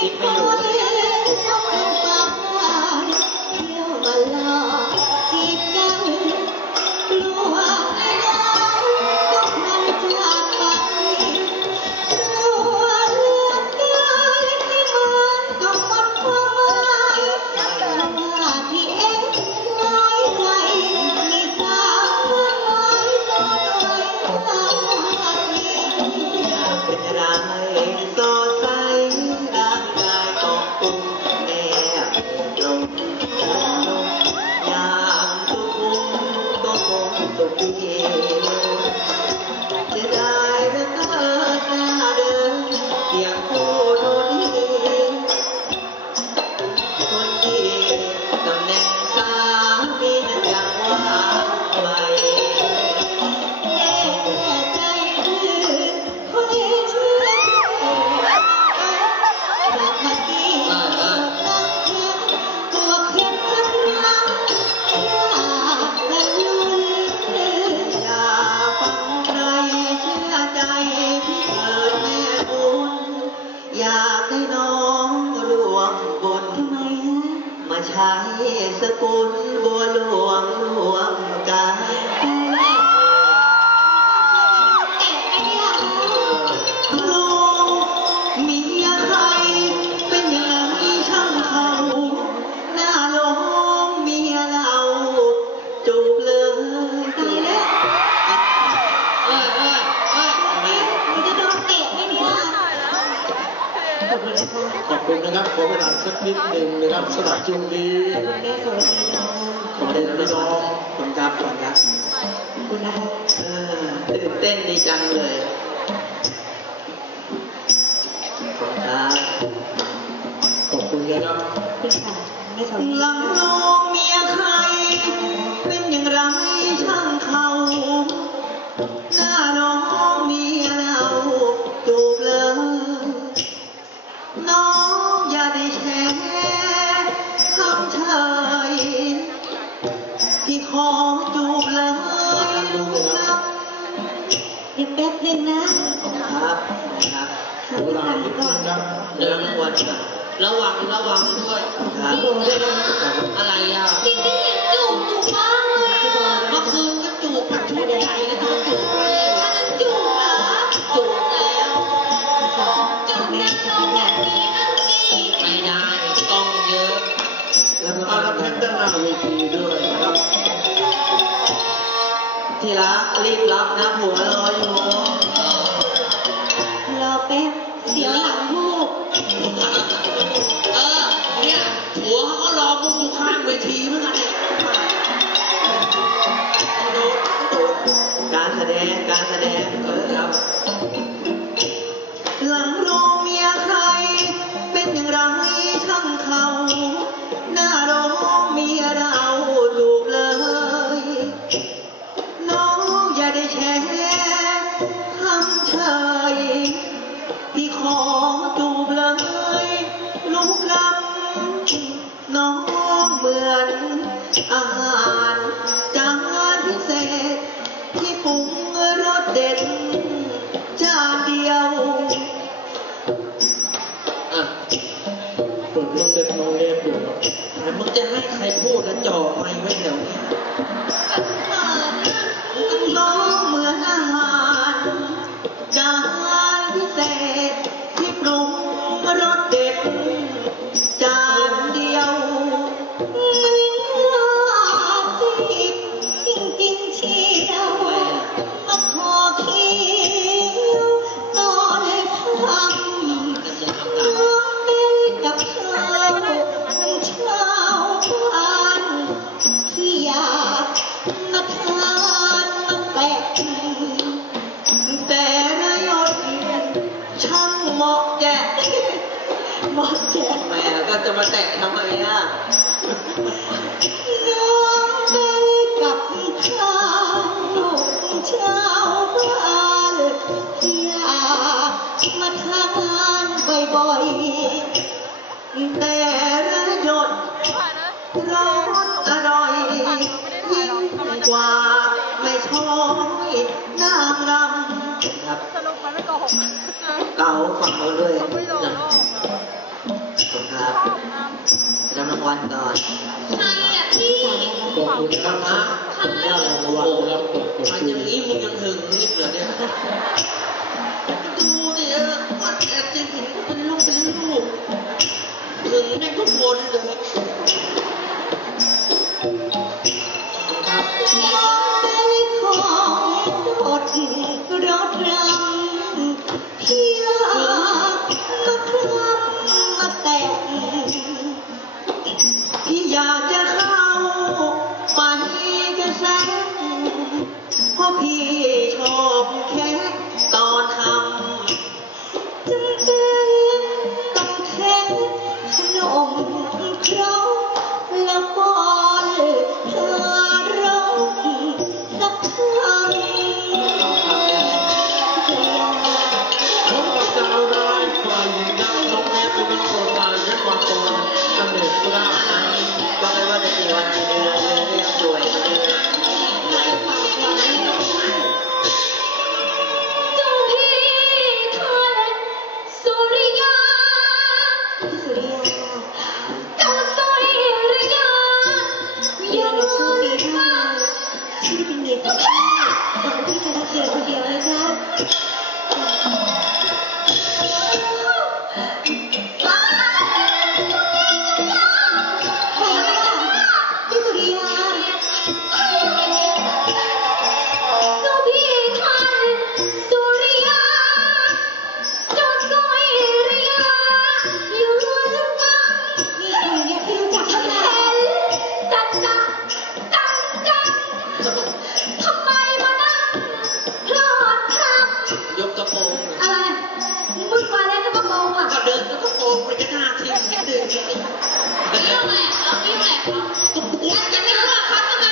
จิ๊บไม่อยู่สกุลบัวหลวงรวมกันลูกเมียใครเป็นอย่างนี้ช่างเขาหน้าหลงเมียเราจูบเลยตายแล้วมันจะโดนเตะไหมเนี่ยขอบคุณนะครับขอเวลาสักนิดหนึ่งนะครับสำหรับจุงนี้ขอบคุณพี่น้องคุณครับคุณครับคุณนะครับตื่นเต้นดีจังเลยขอบคุณครับขอบคุณนะครับหลังน้องเมียใครเป็นอย่างไรช่างเขาหน้าน้องเมียเราจูบเลยน้องอย่าได้แช่คำเฉยที่ขอจูบเลยลูกรักเดี๋ยวแป๊บนึงนะครับครับเวลานิดนึงนะเดินวนระวังด้วยครับอะไรอ่ะพี่ไม่เห็นจูบหนูบ้างเลยเมื่อคืนก็จูบกับชุดใหญ่แล้วก็จูบจูบเหรอจูบแล้วจูบนั่งลงแบบนี้นั่งนี่ไม่ได้ต้องเยอะแล้วก็รับแทนด้านหน้าเวทีด้วยนะครับที่รักรีบรับนะผัวรออยู่รอแป๊บเสียวหลังลูกเนี่ยผัวเขาก็รอมึงอยู่ข้างเวทีเหมือนกันเนี่ยการแสดงครับหลังโรงเมียใครเป็นอย่างไรช่างเขาหน้าโรงเมียเราจูบเลยน้องอย่าได้แช่คำเฉยที่ขอจูบเลยลูกลำน้องเหมือนอาหารจานพิเศษที่ปรุงรสเด็ดจานเดียวเปิดรถเด็ดน้องเล่นดูแต่มึงจะให้ใครพูดแล้วจ่อไมค์ไว้แถวนี้น้องเหมือนอาหารจานพิเศษที่ปรุงรสเด็ดจานเดียวมันน่าจิตจริงๆเชียวมาขอเคี้ยวตอนให้ฟังน้องเป็นกับข้าวทั้งเช้าบ้านที่อยากมาทานมาแปะแต่ระยศช่างเหมาะแก่แม่ก็จะมาแตะทำไมอ่ะน้องเป็นกับข้าวเช้าบ้านที่อยากมาทานบ่อยๆแต่ระยศร้อนอร่อยยิ่งกว่าไม่ช้อยนางรำครับเก่าฝั่งเราด้วย วัลก่อน ใครอ่ะพี่ ขอบคุณนะครับนะขอบคุณรางวัลนะครับขอบคุณ มันอย่างนี้มึงยังหึงอีกเหรอเนี่ยดูเนี่ยมันแอบจะเห็นก็เป็นลูกหึงแม่งทุกคนเลยครับ ของสดรถรังพี่ลามาคลำมาแต่ง พี่อยากจะเข้าไปกระแสเพราะพี่ชอบแค่ตอนทำ จำเป็นต้องแค่ขนมครกแล้วป้อนเธอร้องสักครั้ง ผมกับดาวร้ายฝ่ายหญิงนักน้องแม่เป็นน้องโสดมาเยอะกว่าก่อนอันเด็กก็ได้ ก็ไม่ว่าจะกี่วันกี่เดือนเลยก็ยังสวยเหมือนเดิม เจ้าพี่ท่านสุริยาสุริยาเจ้าสุริยาอย่าโชคดีค่ะที่เป็นเมียของพี่แต่พี่จะรักเดียวคนเดียวนะจ๊ะพี่สุริยา เจ้าพี่ท่านสุริยาเจ้าสุริยาอยู่ระวังนี่ใครเนี่ยพี่รู้จักฉันเห็นจัดจังทำไมมานั่งพลอดพลั้ง ยกกระโปรง อะไรมึงพูดมาแล้วจะมาโกงอ่ะ ก็เดินแล้วก็โปรงไปก็หน้าทิ่มนิดนึง นี่แหละเอานี่แหละเอา ก็ปวด จะไปหัวเขาทำไม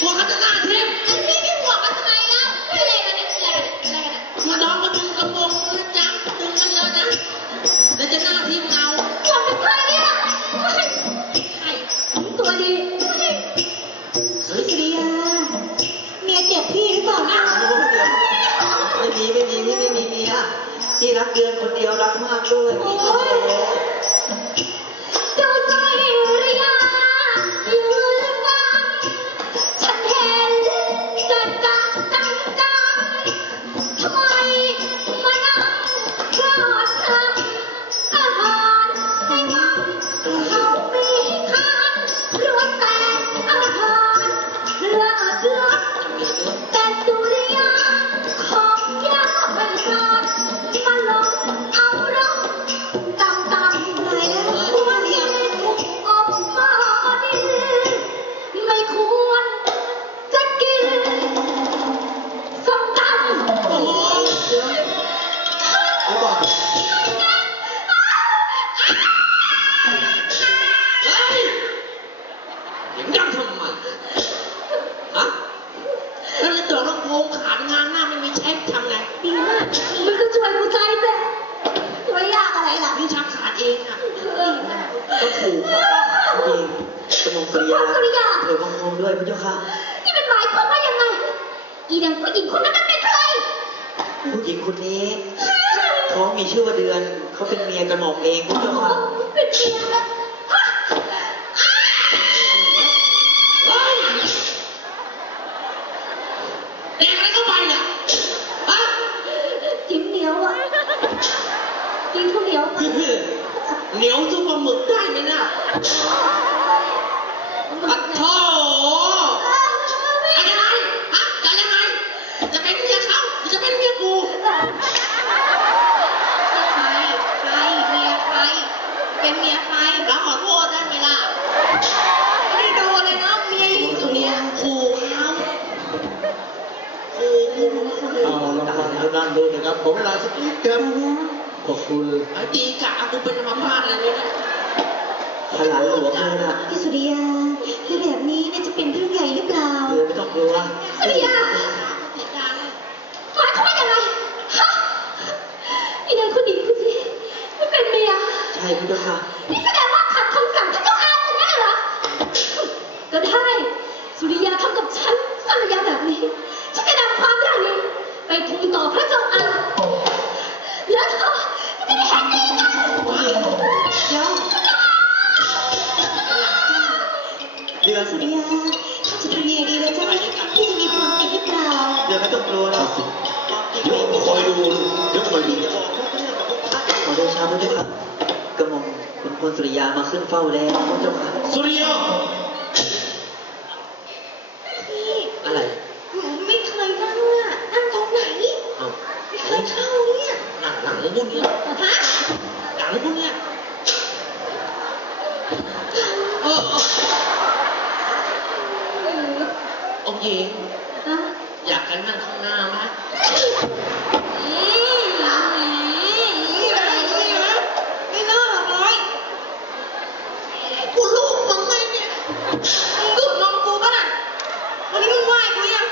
กลัวเขาจะหน้าทิ่ม แล้วพี่ไปหัวเขาทำไมเล่าพูดอะไรกันเนี่ยอะไรกัน มาน้องมาดึงกระโปรงนะจ๊ะดึงมันเลยนะแล้วจะหน้าทิ่มเอา หล่อนเป็นใครเนี่ยใครตัวดีสุริยาเมียเจ็บพี่หรือเปล่านะ โอ้โหเดี๋ยวไม่มีเมียพี่รักเดือนคนเดียวรักมากด้วยพี่ก็โอ้โห เจ้าสุริยาอยู่ระวังฉันเห็นจัดจังทำไมมานั่งพลอดพลั้งอาหารให้มันเขามีให้ทานรวมแต่อาหารเลิศ แต่สุริยาของยาไม่รอดมาลงเอารมต่ำเลยนะหัวเรียนออกมาดินไม่ควรจะกินส้มตำ โอ้โหเดี๋ยวบอกเฮ้ยยังดังทำไมฮะแล้วในตัวลำโพงขาดงานหน้าไม่มีแช็คทำไง ดีมากมันก็ช่วยกูใจแต่ช่วยยากอะไรล่ะ นี่ชักขาดเองอ่ะ ต้องถูกเองเป็นองสุริยา สุริยา เผื่อบังคมด้วยพระเจ้าค่ะ นี่มันหมายความว่ายังไงอีนางผู้หญิงคนนั้นมันเป็นใคร ผู้หญิงคนนี้เขามีชื่อว่าเดือนเขาเป็นเมียกระหม่อมเองพระเจ้าค่ะ เป็นเมียนะฮะ เฮ้ยแดกอะไรเข้าไปเนี่ยฮะ จิ้มเหนียวอ่ะกินข้าวเหนียว เหนียวซุปปลาหมึกได้ไหมน่ะปัดโถเอายังไงฮะจะยังไง จะเป็นเมียเขาหรือจะเป็นเมียกู ใครเมียใคร เป็นเมียใคร เราขอโทษได้ไหมล่ะ ไม่ได้ดูเลยนะเมียอยู่ตรงเนี้ย ขู่เขาขู่กูคนเดียว เอารางวัลให้ด้านด้วยนะครับขอเวลาสักนิดครับขอบคุณ ไอ้ตีกะกูเป็นอัมพาตอะไรเลยนะ พลานหลวงเลยนะ พี่สุริยาคือแบบนี้เนี่ยจะเป็นเรื่องใหญ่หรือเปล่า เดือนไม่ต้องกลัว สุริยา เหตุการณ์ หมายความว่ายังไงฮะอีนางคนนี้คนนี้ไม่เป็นเมีย ใช่พระเจ้าค่ะ นี่แสดงว่าขัดคำสั่งพระเจ้าอาอย่างนั้นเหรอ ก็ได้ สุริยาทำกับฉันสัญญาแบบนี้ ฉันจะนำความได้นี้ไปทูลต่อพระเจ้าอาแล้วเธอจะได้เห็นดีกัน เดี๋ยว ชาพระเจ้าค่ะกระหม่อมคุณพลสุริยามาขึ้นเฝ้าแล้วพระเจ้าค่ะ สุริยา พี่ อะไร หนูไม่เคยนั่งอ่ะนั่งตรงไหน เอา ไม่เคยเข้าเนี่ย หลังพวกเนี้ย ฮะ หลังพวกเนี้ยองค์หญิง ฮะ อยากกันนั่งข้างหน้าไหม ไม่น่าเลยกูลูกมึงไงเนี่ยมึงดูดนมกูป่ะน่ะวันนี้มึงไหว้กูยัง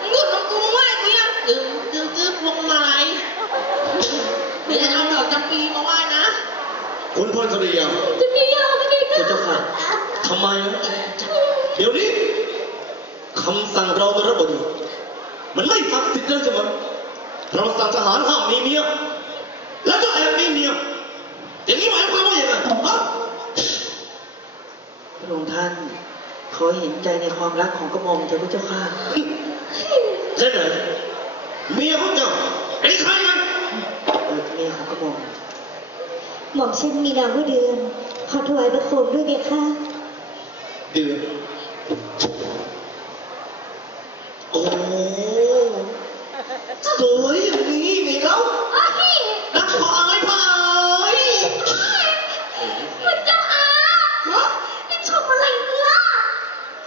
มึงดูดนมกูมึงไหว้กูยัง ซื้อพวงมาลัยเดี๋ยวจะเอาดอกจำปีมาไหว้นะ คุณพลสุริยา จะมียาไม่ได้ พระเจ้าค่ะ ทำไมนะเดี๋ยวนี้คำสั่งเราเป็นระบบมันไม่ศักดิ์สิทธิ์แล้วใช่ไหมเราสั่งทหารห้ามมีเมียแล้วก็แอบมีเมียอย่างนี้หมายความว่าอย่างไรฮะ พระองค์ท่านขอเห็นใจในความรักของกระหม่อมเถอะพระเจ้าค่ะ ใช่ไหมเมียของเจ้าเป็นใครกัน เมียของกระหม่อม หม่อมฉันมีนามว่าเดือนขอถวายบังคมด้วยเบียค่ะ เดือนโอ้สวยอย่างนี้นี่แล้วนักขออายพาย มันจะอานี่ชมอะไรเนี่ย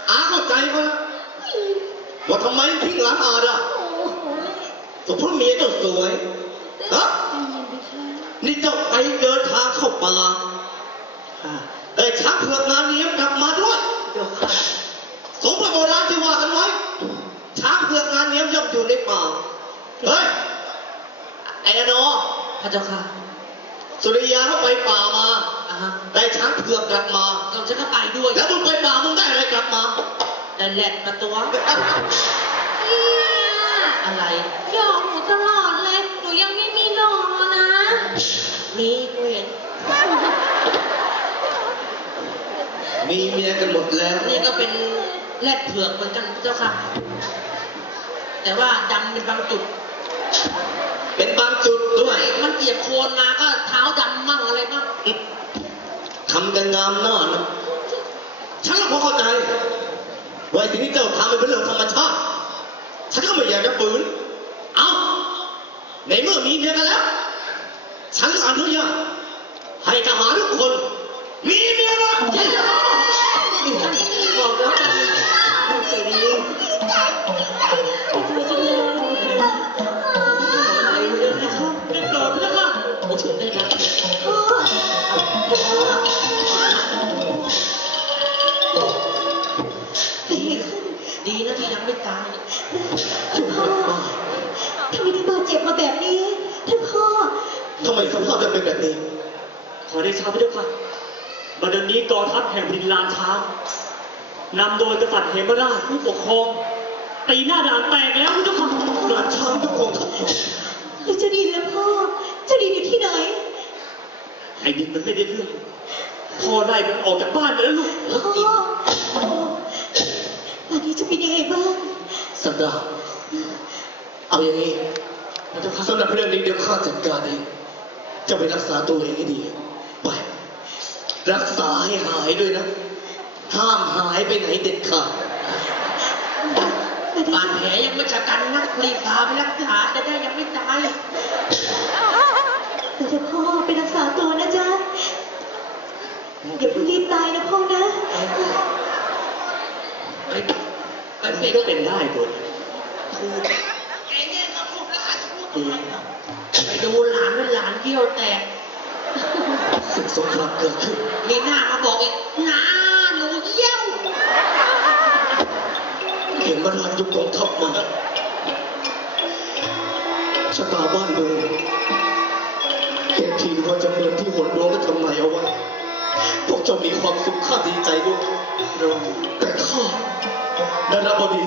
อาเข้าใจเขาแล้วว่าทำไมทิ้งหลานอาด่ะ โอ้โห ก็เพราะเมียเจ้าสวยฮะนี่เจ้าไปเดินทางเข้าป่า ค่ะ ได้ชักเผือกงานเนี้ยกลับมาด้วย พระเจ้าค่ะ สมพระโบราณที่ว่ากันไว้ช้างเผือกงานเนี้ยย่อมอยู่ในป่าเฮ้ยไอ้นอ พระเจ้าค่ะ สุริยาเขาไปป่ามา อ่าฮะ ได้ช้างเผือกกลับมา เราจะก็ไปด้วย แล้วมึงไปป่ามึงได้อะไรกลับมา แต่แหลกประตัว เนี่ย อะไร หยอกหนูตลอดเลย หนูยังไม่มีนมนะ มีกูเห็น มีเมียกันหมดแล้ว นี่ก็เป็นแรดเผือกเหมือนกันเจ้าค่ะ แต่ว่าดำเป็นบางจุด เป็นบางจุดด้วย มันเหยียบโคลนมาก็เท้าดำมั่งอะไรมั่ง ทำกันงามหน้านะฉันก็พอเข้าใจว่าสิ่งที่เจ้าทำมันเป็นเรื่องธรรมชาติฉันก็ไม่อยากจะฝืนเอาในเมื่อมีเมียกันแล้วฉันก็อนุญาตให้ทหารทุกคนมีเมียละเย้ บอกแล้วกันสวัสดี ไปเรื่องนะครับ เป็นโดดแล้วก็โอ้ถึงได้นะ ดีดีนะที่ยังไม่ตาย ท่านพ่อทำไมได้บาดเจ็บมาแบบนี้ท่านพ่อ ทำไมสภาพจะเป็นแบบนี้ ขอได้ช้าพระเจ้าค่ะบัดนี้กองทัพแห่งแผ่นดินลานช้างนำโดยกษัตริย์เหมราชผู้ปกครองตีหน้าด่านแตกแล้วพระเจ้าค่ะ หลานช้างทุกคนทับ แล้วเจะดีแล้วพ่อเจะดีอยู่ที่ไหน ไอ้ดินมันไม่ได้เรื่องพ่อไล่มันออกจากบ้านไปแล้วลูก พ่อตอนนี้จะเป็นยังไงบ้าง สัปดาห์เอาอย่างนี้สำหรับเรื่องนี้เดี๋ยวข้าจัดการเองเจะไปรักษาตัวเองให้ดี ไป รักษาให้หายด้วยนะ ห้ามหายไปไหนเด็ดขาด บาดแผลยังไม่ชะกันนักรีบพาไปรักษาจะได้ยังไม่ตาย แต่จะพ่อไปรักษาตัวนะจ๊ะอย่าเพิ่งรีบตายนะพ่อนะ ไปไป มัน เป็น ก็เป็นได้ตัว ไอ้เนี่ยก็พูดแล้วไปดูหลานเป็นหลานเที่ยวแตก ศึกสงครามเกิดขึ้น มีหน้ามาบอกอีกน้าหนูเยี่ยว เห็นมาราชยุคกองทัพมาชะตาบ้านเมืองเห็นทีว่าจะเหมือนที่หนหลวงได้ทำนายเอาไว้พวกเจ้ามีความสุขข้าดีใจด้วยแต่ข้าดารบดี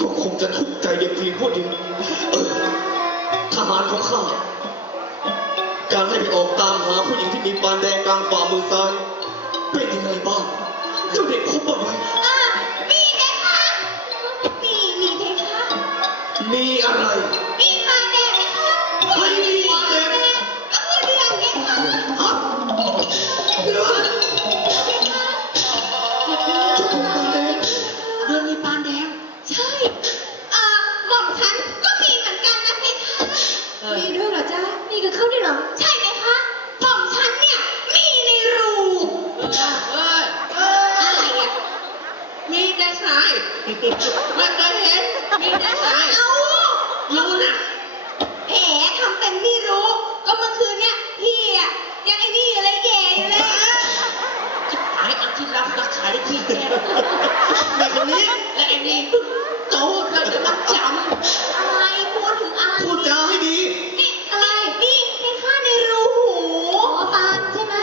ก็คงจะทุกข์ใจอย่างเพียงผู้เดียวทหารของข้าการให้ไปออกตามหาผู้หญิงที่มีปานแดงกลางฝ่ามือซ้ายเป็นยังไงบ้างเจ้าได้พบบ้างไหม มีไหมคะมีไหมคะ มีอะไร มีมาแดงไหมคะ ไม่มีปานแด เหรอจ๊ะมีกับเขาด้วยเหรอใช่ไหมคะของฉันเนี่ยมีในรูอะไรอ่ะมีแต่สายไม่เคยเห็นมีแต่สายเอารู้นะแหมทำเป็นไม่รู้ก็เมื่อคืนเนี่ยพี่อ่ะยังไอ้นี่อะไรแย่อยู่เลยขายอันที่รับมาขายที่แกในคนนี้และไอ้นี่โตเลยจะมาจำอะไรพูดถึงอะไร พูดจาให้ดี นี่อะไรนี่ให้ข้าในรูหูปานใช่ไหม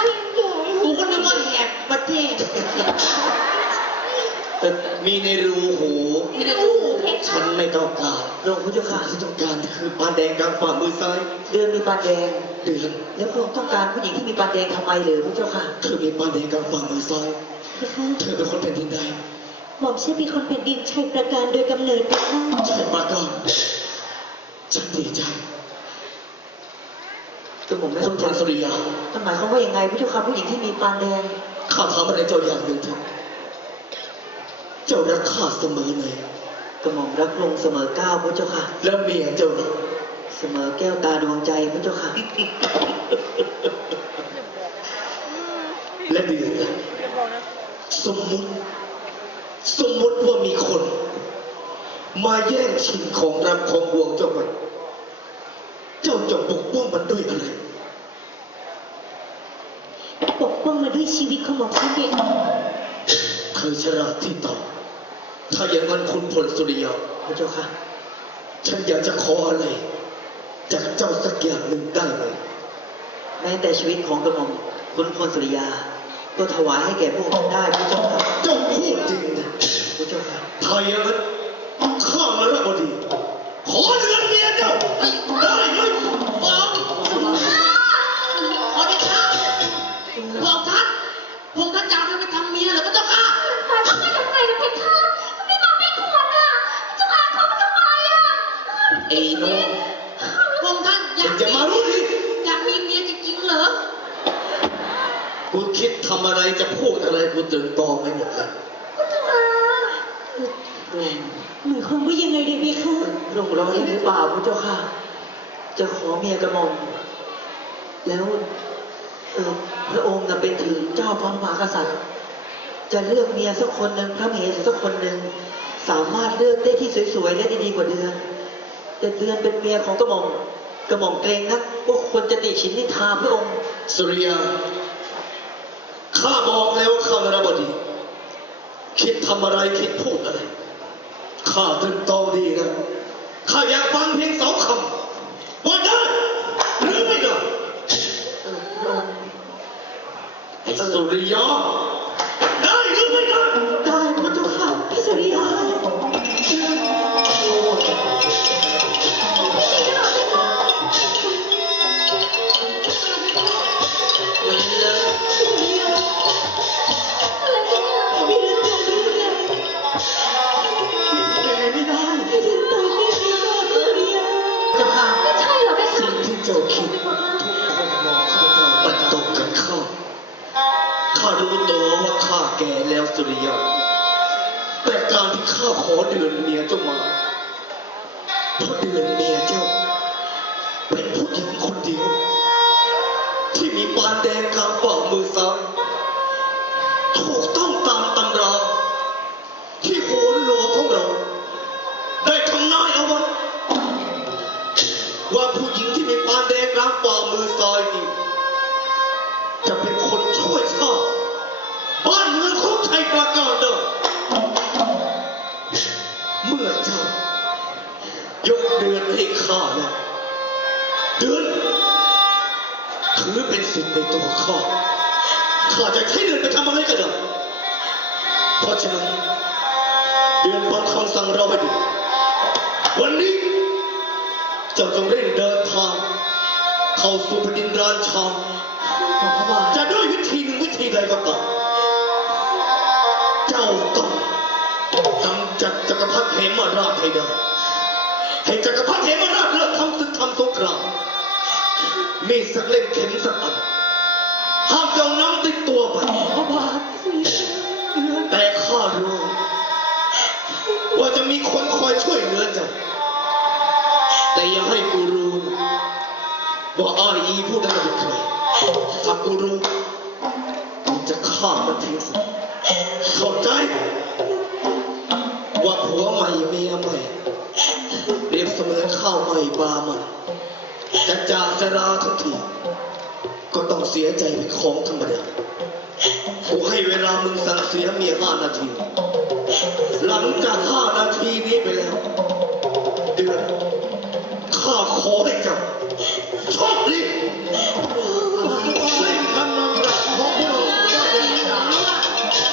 กูก็นึกว่าแหกประเทศ แต่มีในรูหู มีในรูหูเพชร ฉันไม่ต้องการ พระองค์พระเจ้าค่ะ ที่ต้องการคือปานแดงกลางฝ่ามือซ้าย เดือนมีปานแดง เดือน แล้วพระองค์ต้องการผู้หญิงที่มีปานแดงทำไมหรือพระเจ้าค่ะ เธอมีปานแดงกลางฝ่ามือซ้าย นะคะ เธอเป็นคนแผ่นดินใด หม่อมชื่อเป็นคนแผ่นดินชัยประการโดยกำเนิดนะคะ ใช่มาก่อนฉันดีใจ ก็ผมไม่ คุ ต้ ณ อง พลสุริยา หมายความว่ายังไงพระเจ้าค่ะผู้หญิงที่มีปานแดง ข้าถามอะไรเจ้าอย่างหนึ่งเถอะเจ้ารักข้าเสมอไหม กระหม่อมรักลงเสมอก้าวพระเจ้าค่ะ แล้วเมียเจ้าล่ะ เสมอแก้วตาดวงใจพระเจ้าค่ะ และเดือนล่ะสมมุติว่ามีคน มาแย่งชิงของรักของห่วงเจ้าไปเจ้าจะปกป้องมันด้วยอะไร ปกป้องมาด้วยชีวิตของหม่อมฉันเอง เธอฉลาดที่ตอบถ้าอย่างนั้นคุณพลสุริยา พระเจ้าค่ะ ฉันอยากจะขออะไร จากเจ้าสักอย่างหนึ่งได้ไหม แม้แต่ชีวิตของกระหม่อมขุนพลสุริยา ก็ถวายให้แก่พระองค์ได้พระเจ้าค่ะ เจ้าพูดจริงนะ พระเจ้าค่ะ ถ้าอย่างนั้นข้ามาระบดี ขอเดือนเมียเจ้าได้ไหม บอกขอได้ค่ะบอกท่านพงท่านจะเอาไปทำเมียเหรอพระเจ้าค่ะ หมายความว่ายังไงล่ะเพคะไม่มาไม่ควรอ่ะจะพาเขามาทำไมอ่ะ ไอ้น้อง พงท่านอ อย าก จะมารู้ดิ อยากมีเมียจริงๆเหรอ กูคิดทำอะไรจะพูดอะไรกูตื่นตองไปหมดเลย หมายความว่ายังไงเด็กเพคะ พระองค์ร้องหรือเปล่าพระเจ้าค่ะ จะขอเมียกระหม่อมแล้วพระองค์น่ะเป็นถึงเจ้าพระมหากษัตริย์ จะเลือกเมียสักคนหนึ่งพระมเหสีสักคนหนึ่งสามารถเลือกได้ที่สวยๆและดีๆกว่าเดือน แต่เดือนเป็นเมียของกระหม่อมเกรงนักว่าควรจะติฉินนินทาพระองค์ สุริยา ข้าบอกแล้วข้ามาระบดี คิดทำอะไรคิดพูดอะไร ข้าตื่นตองดีนะ ข้าอยากฟังเพียงสองคำว่าได้หรือไม่ได้ พระองค์ ไอ้สุริยา ได้หรือไม่ได้ ได้พระเจ้าค่ะพี่สุริยา เว้นเลย อะไรกันเนี่ยมีเรื่องอะไรเนี่ย ไม่ได้ ไม่ถึงตายไม่ดีก็สุริยา เจ้าค่ะ ไม่ใช่เหรอเพคะ สิ่งที่เจ้าคิดทุกคนมองข้าเจ้ามันตรงกันข้ามข้ารู้ตัวว่าข้าแก่แล้วสุริยา แต่การที่ข้าขอเดือนเมียเจ้ามาเพราะเดือนเมียเจ้า เป็นผู้หญิงคนเดียว ที่มีปานแดงกลางฝ่ามือซ้ายถูกต้องตามตำรา ที่โหนหลวงของเรา ได้ทำนายเอาไว้ว่าผู้หญิงที่มีปานแดงกลางฝ่ามือซ้ายนี้จะเป็นคนช่วยชาติบ้านเมืองของไทยประการเดิมเมื่อเจ้ายกเดือนให้ข้าแล้วเดือนถือเป็นสิ่งในตัวข้าจะใช้เดือนไปทำอะไรก็ได้เพราะฉะนั้นเดือนฟังคำสั่งเราให้ดีวันนี้เจ้าจงเร่งเดินทางเข้าสู่แผ่นดินราชา ขอพระบาท จะด้วยวิธีหนึ่งวิธีใดก็ตามเจ้าต้องกำจัดจักรพรรดิเหมราชให้ได้ให้จักรพรรดิเหมราชเลิกทำศึกทำสงครามมีสักเล่มเข็มสักอันห้ามเจ้านำติดตัวไป พระบาท แต่ข้ารู้ว่าจะมีคนคอยช่วยเหลือเจ้าแต่อย่าให้กูรู้นะ ว่าอ้ายอีผู้นั้นเป็นใครถ้ากูรู้กูจะฆ่ามันทิ้งสิเข้าใจว่าผัวใหม่เมียใหม่เปรียบเสมือนข้าวใหม่ปลาใหม่จะจากจะลาทุกทีก็ต้องเสียใจเป็นของธรรมดากูให้เวลามึงสั่งเสียเมีย5 นาทีหลังจาก5 นาทีนี้ไปแล้วเดือนข้าขอให้กับโชคดี สิ่งคำนำรักของพระองค์ก็เป็นอย่าง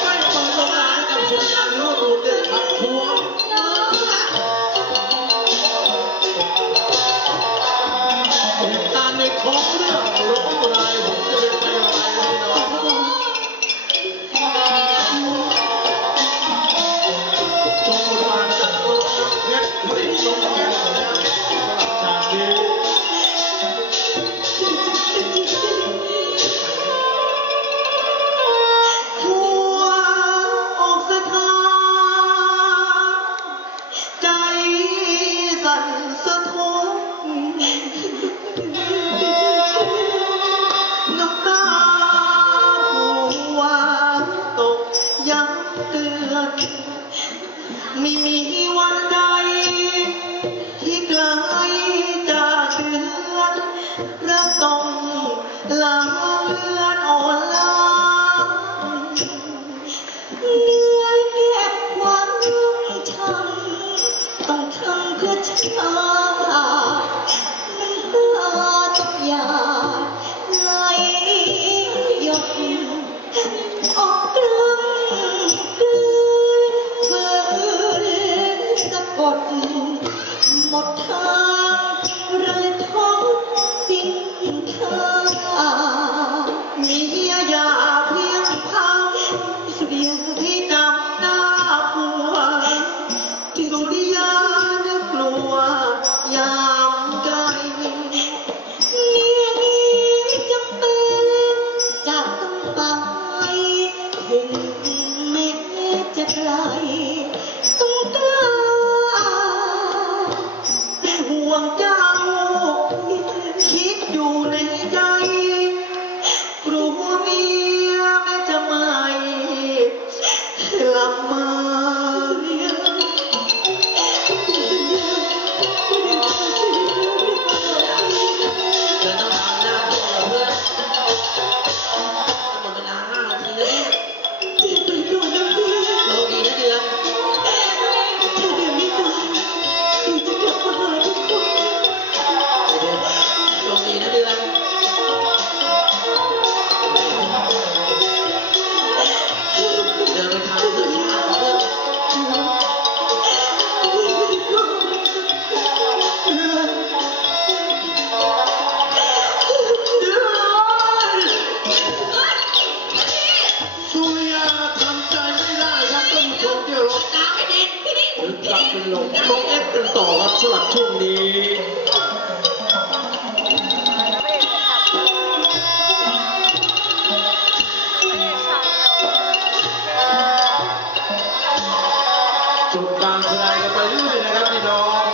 ไม่เปิดโอกาสให้กับส่วนงานรู้ดูเด็ดขัดทวงเหตุการณ์ในท้องเรื่องร้องรายผมจะเป็นไปอย่างไรวะพี่น้องทรงวางจากโลกเพชรไม่ทรงแก้วแล้วสำหรับฉากนี้ หัวอกสะท้านใจสั่นสะท้อนน้ำตาผู้วางตกย้ำเตือนไม่มีวันใดที่ไกลจากเดือนรักต้องลาเลือนอ่อนล้าเหนื่อยเก็บความช้ำต้องทำเพื่อชาน้ำตาต้องหยาดไหลหยดออกกลางกลืนฝืนสะกดหมดทางไร้ท้องสิ้นค่ามียาเพียงพังสุริยาให้นำหน้าผัวที่สุริยานึกกลัวยามใกล้เมียนี้จำเป็นจะต้องตายถึงแม้จะไกลต้องกล้าเป็นห่วงเจ้าคิดอยู่ในใจกลัวเมียแม้จะไม่กลับมา เดินต้องทำหน้าที่เราเพื่อนหมดเวลา5 นาทีแล้วเนี่ย ไปก่อนนะเพื่อน โชคดีนะเดือน ถ้าเดือนไม่ตายหนูจะกลับมาหาทุกคน โชคดีนะเดือน เดินไปทำเพื่อชาติเพื่อน สุริยาทำใจไม่ได้ครับท่านผู้ชมที่เคารพถึงกลับเป็นหลงน้องเอ็กซ์กันต่อครับสำหรับช่วงนี้ จุดบางแสดงกันไปเรื่อยนะครับพี่น้อง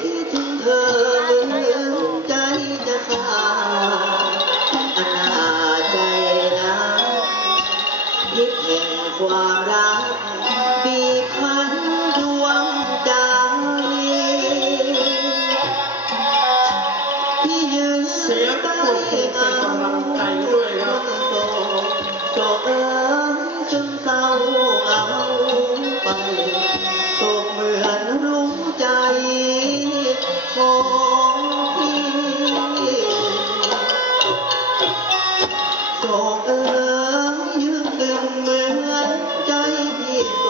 คิดถึงเธอเหมือนใจจะขาดอนาใจนะพิษแห่งความรักบีบคั้นดวงใจพี่ยืน เสียงปรบมือเป็นกำลังใจด้วยครับ โศกเอ้ยจนเศร้าเอาไปโศกเหมือนรู้ใจของพี่โศกเอ้ยยืนตึงเหมือนใจพี่โศ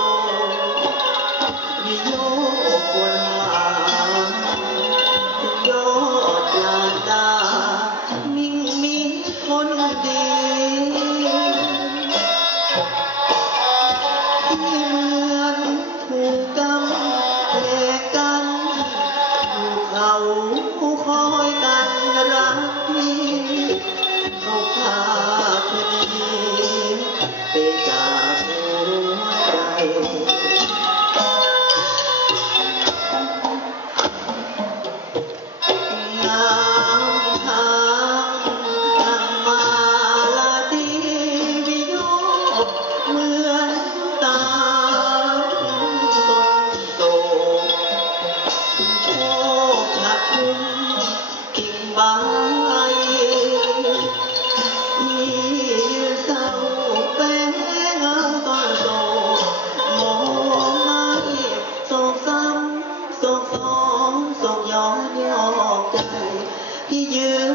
กพี่โยกวนหาถึงยอดลานตามิ่งมีคนดี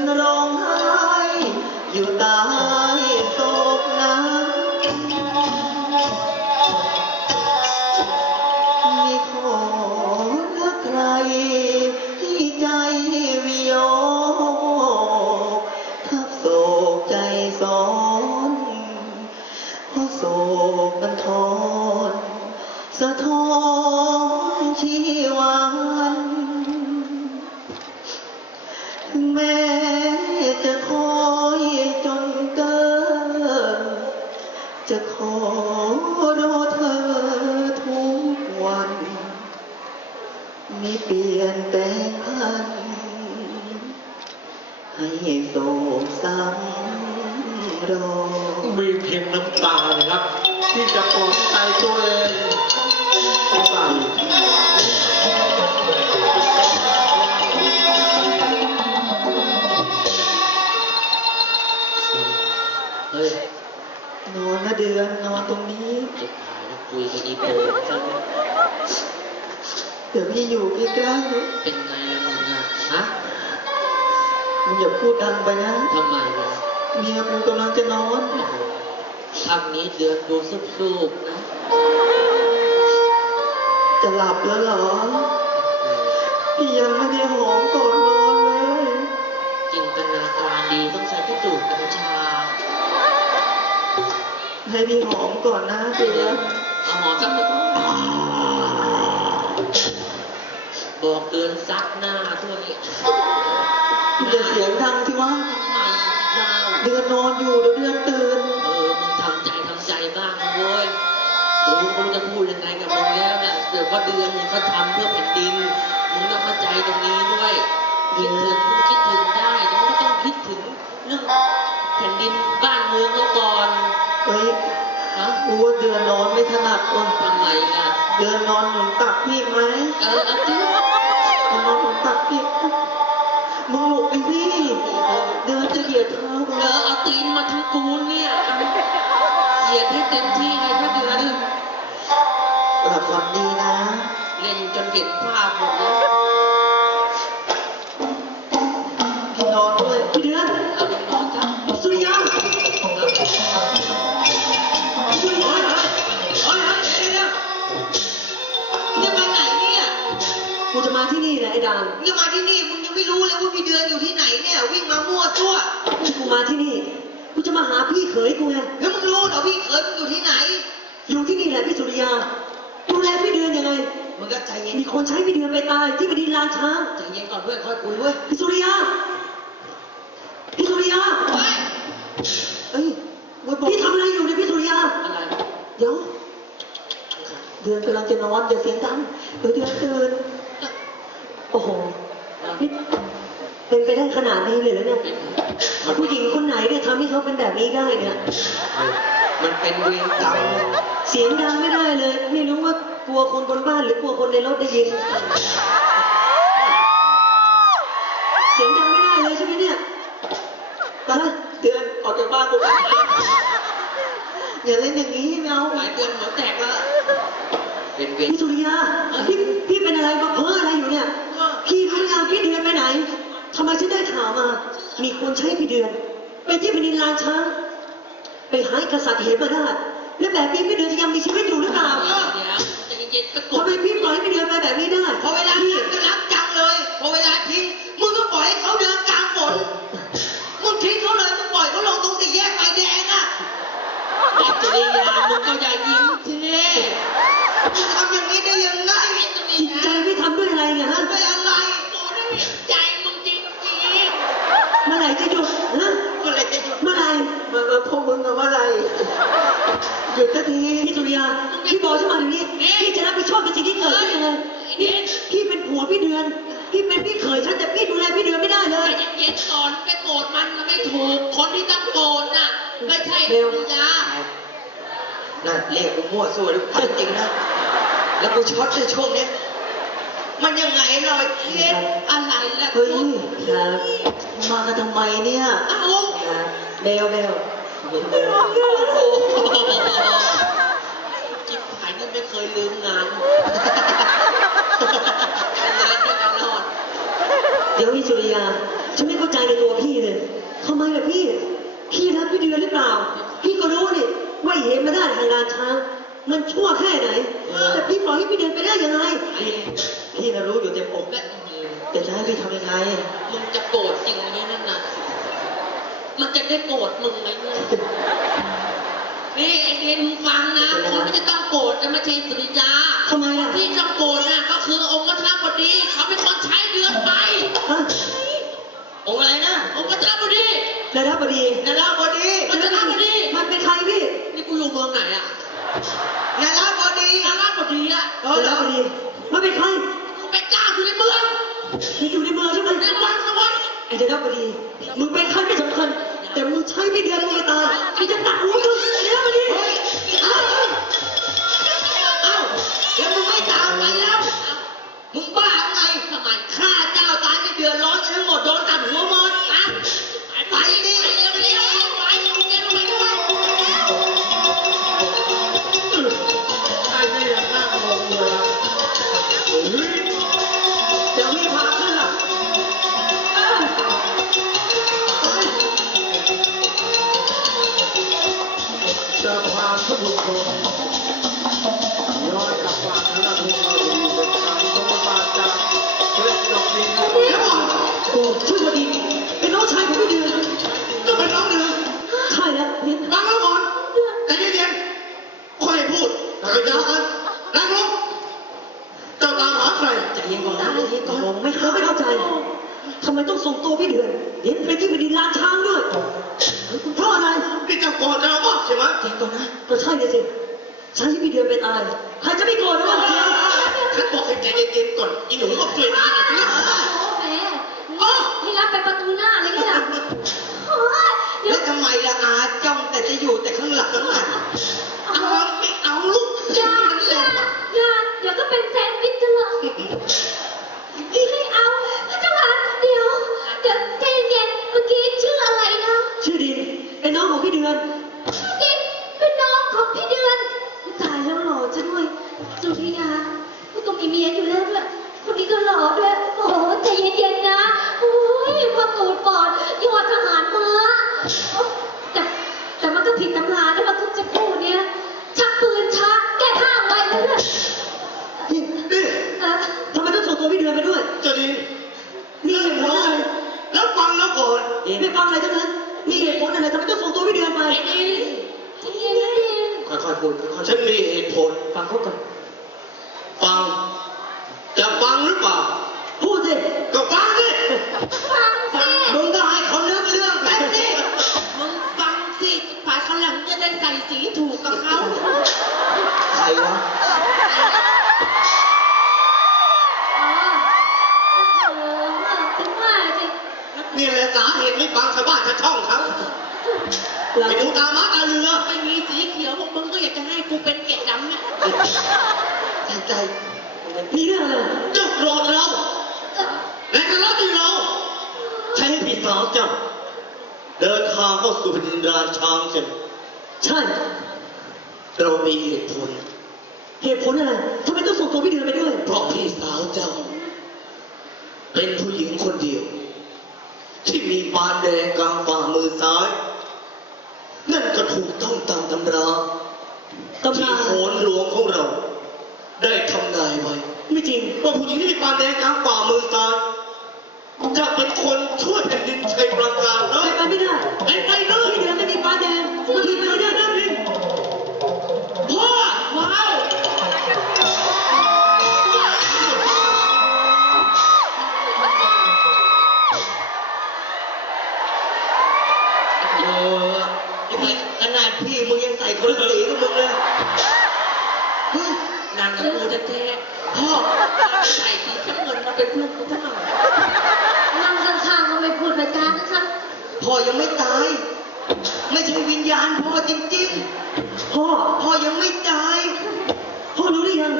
นร้องไห้อยู่ใต้โศกนั้นไม่ขอรักใครที่ใจวิโยคทับโศกใจซ้อนเพราะโศกมันทอนสะท้อนชีวันแม้จะคอยจนเกินจะขอรอเธอทุกวันไม่เปลี่ยนแปลงพันให้โศกซ้ำรอ มีเพียงน้ำตานะครับ ที่จะปลอบใจตัวเองใส่ เฮ้ย นอนนะเดือนนอนตรงนี้ เจ็บขาแล้วคุยกับอีโปจัง เดี๋ยวพี่อยู่ใกล้ เป็นไงละมึงอะฮะ ๆมึงอย่าพูดดังไปนะ ทำไมวะ เมียมึงกำลังจะนอน ทำนี้เดือนดูซุบๆนะ จะหลับแล้วเหรอ พี่ยังไม่ได้หอมก่อนนอนเลย จินตนาการดีต้องใช้ที่ดูดกัญชา ให้พี่หอมก่อนนะเดือน เอาหมอสักนิดบอกเดือนซักหน้าทั่วนี้ อย่าเสียงดังสิวะ ทำไมยาว เดือนนอนอยู่เดี๋ยวเดือนตื่น มึงทำใจบ้างนะเว้ยผมไม่รู้จะพูดยังไงกับมึงแล้วเนี่ยเดี๋ยวว่าเดือนมึงเขาทำเพื่อแผ่นดิน มึงต้องเข้าใจตรงนี้ด้วย คิดถึงมึงคิดถึงได้แต่มึงก็ต้องคิดถึงเรื่องแผ่นดินบ้านเมืองเขาก่อน เฮ้ย นะ รู้ว่าเดือนนอนไม่ถนัดว่ะ ทำไมล่ะ เดือนนอนหนุนตักพี่ไหม เอาจริง นอนหนุนตักพี่มึงหลบไปสิเดือนจะเหยียดเท้ามึง เอาตีนมาทั้งกูเนี่ยเหยียดให้เต็มที่เลยถ้าเดือน หลับฝันดีนะ เล่นจนเห็นภาพหมดเลย พี่นอนด้วยพี่เดือน เอาลงนอนจ้ะ สุริยาสุริยาจะไปไหนเนี่ย กูจะมาที่นี่แหละไอ้ดาน นี่มาที่นี่มึงยังไม่รู้เลยว่าพี่เดือนอยู่ที่ไหนเนี่ยวิ่งมามั่วซั่ว กูมาที่นี่ กูจะมาหาพี่เขยกูไง แล้วมึงรู้เหรอพี่เขยมึงอยู่ที่ไหน อยู่ที่นี่แหละพี่สุริยา ดูแลพี่เดือนยังไง มึงก็ใจเย็น มีคนใช้พี่เดือนไปตายที่บดินลานช้าง ใจเย็นก่อนเพื่อนค่อยคุยเว้ย พี่สุริยา พี่สุริยา เอ้ยมึงบอก พี่ทำอะไรอยู่เนี่ยพี่สุริยา อะไร เดี๋ยว เดือนกำลังจะนอนอย่าเสียงดังเดี๋ยวเดือนตื่น โอ้โหนี่เป็นไปได้ขนาดนี้เลยเหรอเนี่ยผู้หญิงคนไหนเนี่ยทำให้เขาเป็นแบบนี้ได้เนี่ย มันเป็นเวรกรรม เสียงดังไม่ได้เลย ไม่รู้ว่ากลัวคนบนบ้านหรือกลัวคนในรถได้ยิน เสียงดังไม่ได้เลยใช่ไหมเนี่ย ไปเดือนออกจากบ้านกูไปอย่าเล่นอย่างนี้ไม่เอาหลายเดือนหัวแตกแล้วเป็นเวร พี่สุริยาพี่เป็นอะไรมาเพ้ออะไรอยู่เนี่ย พี่รู้ยังพี่เดือนไปไหนทำไมฉันได้ข่าวมา มีคนใช้พี่เดือนไปที่แผ่นดินลานช้างไปหากษัตริย์เหมราชและแบบนี้พี่เดือนจะยังมีชีวิตอยู่หรือเปล่า เดี๋ยวใจเย็นๆก็ก ทำ ด ไมพี่ปล่อยให้พี่เดือนไปแบบนี้ได้ พอเวลาทิ้งก็รับจังเลย พอเวลาทิ้งมึงก็ปล่อยให้เขาเดินกลางฝนมึงทิ้งเขาเลยมึงปล่อยเขาลงตรงสี่แยกไฟแดงอ่ะ ไอ้สุริยามึงก็อย่ายิ้มสิ มึงทำอย่างนี้ได้ยังไง จิตใจพี่ทำด้วยอะไรเนี่ยฮะ ไม่อะไร กูได้เห็นใจมึงจริง เมื่อไหร่จะหยุดฮะ เมื่อไหรจะหยุด เมื่อไหร่ พวกมึงอะเมื่อไหรหยุดสักที พี่สุริยาพี่บอกฉันมาอย่างนี้พี่จะรับผิดชอบกับสิ่งที่เกิดขึ้นยังไงนี่พี่เป็นผัวพี่เดือน พี่เป็นพี่เขยฉันแต่พี่ดูแลพี่เดือนไม่ได้เล ๆใจ ย เย็นๆก่อนไปโกรธมันไม่ถูก คนที่ต้องโกรธน่ะ ไม่ใช่ เร็ว สุริยา นั่นเรียกกูมั่วซั่วเลยพูดจริงนะ แล้วกูช็อตในช่วงนี้ มันยังไงหน่อยเพี้ยน อะไรล่ะ เฮ้ย ครับ มากันทำไมเนี่ย เอ้า ครับเบล โอ้โหจิ๊บหายนี่ไม่เคยลืมงานงานไม่ตลอด เดี๋ยวพี่สุริยา ฉันไม่เข้าใจในตัวพี่เลยทำไมล่ะพี่รักพี่เดือนหรือเปล่าพี่ก็รู้นี่ว่าเหมมาได้ทางการช้างมันชั่วแค่ไหนแต่พี่ปล่อยให้พี่เดือนไปได้ยังไง พี่น่ะรู้อยู่เต็มอกแต่จะให้พี่ทำยังไง มึงจะโกรธจริงไหมนั่นน่ะมันจะได้โกรธมึงไหมเนี่ยนี่ไอ้เดนมึงฟังนะคนที่จะต้องโกรธจะไม่ใช่สุริยา ทำไมล่ะ ที่ต้องโกรธน่ะก็คือองค์วัชรบดีเขาเป็นคนใช้เดือนไป ฮะ องค์อะไรนะองค์วัชรบดี นายรับบดี นายรับบดีวัชรบดี มันเป็นใครพี่ นี่กูอยู่เมืองไหนอ่ะ นายรับบดี นายรับบดีอ่ะ นายรับบดีมันเป็นใคร เขาเป็นเจ้าอยู่ในเมือง มันอยู่ในเมืองใช่ไหม ในวังนะเว้ย ไอ้นายรับบดีมึงเป็นใครไม่สำคัญแต่มึงใช้พี่เดือนมึงจะตายพี่จะตัดหัวมึงไอ้นายรับบดี เอ้าแล้วมึงไม่ตามไปแล้ว มึงบ้าไงทำไมข้าเจ้าตายจะเดือดร้อนทั้งหมดโดนตัดหัวหมดอ่ะไปดิเร็วไปเร็วด้วย ไอ้นี่ยังนั่งงงเลยอะเฮ้ย เดี๋ยวพี่พาขึ้นอ่ะ จะพาท่านผู้ชมย้อนกลับมาทางทุ่งนารีเป็นการสมบัติจากเพลงดอกดิน เดี๋ยวก่อนโอ้ชื่อว่าดีเป็นน้องชายของพี่เดือน ก็เป็นน้องเดือน ใช่แล้วเนี่ย ฟังแล้วก่อนแต่เย็นๆค่อยพูดแต่ไปด่ากันนั่งลงเจ้าตามหาใคร ใจเย็นก่อนนะใจเย็นก่อน ผมไม่เข้าใจทำไมต้องส่งตัวพี่เดือนเห็นไปที่แผ่นดินล้านช้างด้วยเพราะอะไร นี่เจ้าก่อนจะว่าใช่ไหม ใจเย็นก่อนนะ ก็ใช่เลยสิฉันให้พี่เดือนไปตายใครจะไม่โกรธนะวะเดี๋ยว ฉันบอกให้ใจเย็นๆก่อนอีหนูก็ช่วยพี่หน่อยสิ แหมให้รับไปประตูหน้าเลยเนี่ยโอ้ยเดี๋ยว แล้วทำไมล่ะอาจ้องแต่จะอยู่แต่ข้างหลังอ่ะ เอาไม่เอาลูก อย่าเดี๋ยวก็เป็นแซนด์วิชกันหรอกไม่เอาพระเจ้าค่ะเดี๋ยวใจเย็นเมื่อกี้ชื่ออะไรนะ ชื่อดินเป็นน้องของพี่เดือน ดินเป็นน้องของพี่เดือนตายแล้วหล่อซะด้วยสุริยาก็มีเมียอยู่แล้วด้วยคนนี้ก็หล่อด้วยโอ้โหใจเย็นๆนะโอ้ยพอตูดปอดยอดทหารม้าแต่มันก็ผิดตำราด้วยว่าทุกจะพูดเนี่ยชักปืนช้าแก้ผ้าไว้แล้วด้วย นี่ นี่ ทำไมต้องส่งตัวพี่เดือนไปด้วย จะดี มีเหตุผลอะไร แล้วฟังแล้วก่อน ไม่ฟังอะไรทั้งนั้นมีเหตุผลอะไรทำไมต้องส่งตัวพี่เดือนไป ใจเย็นนะดิน ค่อยๆพูดค่อย ฉันมีเหตุผล ๆฟังเขาก่อน ฟัง จะฟังหรือเปล่า พูดสิ ก็ฟังสิ ฟังสิ มึงก็ให้เขาเลือกเรื่องไปสิ มึงฟังสิฝ่ายเขาหลังจะได้ใส่สีถูกกับเขา ใครวะ ถึงว่าสิ นี่แหละสาเหตุไม่ฟังชาวบ้านชาวช่องเขา หลัง ไปดูตาม้าตาเรือ ไม่มีสีเขียวพวกมึงก็อยากจะให้กูเป็นเกล็ดดำเนี่ย ใจมีเรื่องอะไร เจ้าโกรธเราและทะเลาะที่เรา ใช้ให้พี่สาวเจ้าเดินทางเข้าสู่แผ่นดินราชช้างใช่ไหม ใช่ เรามีเหตุผล เหตุผลอะไรทำไมต้องส่งตัวพี่เดือนไปด้วย เพราะพี่สาวเจ้า เป็นผู้หญิงคนเดียว ที่มีปานแดงกลางฝ่ามือซ้าย นั่นก็ถูกต้องตามตำรา ตำรา ที่โขนหลวงของเรา ได้ทำนายไว้ ไม่จริง ว่าผู้หญิงที่มีปานแดงกลางฝ่ามือซ้าย จะเป็นคนช่วยแผ่นดินชัยประการเอ้ย ไปไม่ได้ เป็นไปเล พี่ ย เดือนไม่มีฟ้าแดงบางทีไปไม่ได้นะ พ่อว้าว เออนี่ขนาดพี่มึงยังใส่คนละสีกับมึงเลยเฮ้ย นางกับกูจะแท้ๆพ่อใส่สีน้ำเงินมาเป็นเพื่อนกูซะหน่อย นั่งข้างๆก็ไม่พูดไปจานะครับ พ่อยังไม่ตาย ไม่ใช่วิญญาณพ่อจริงๆพ่อยังไม่ตายพ่อรู้หรือยัง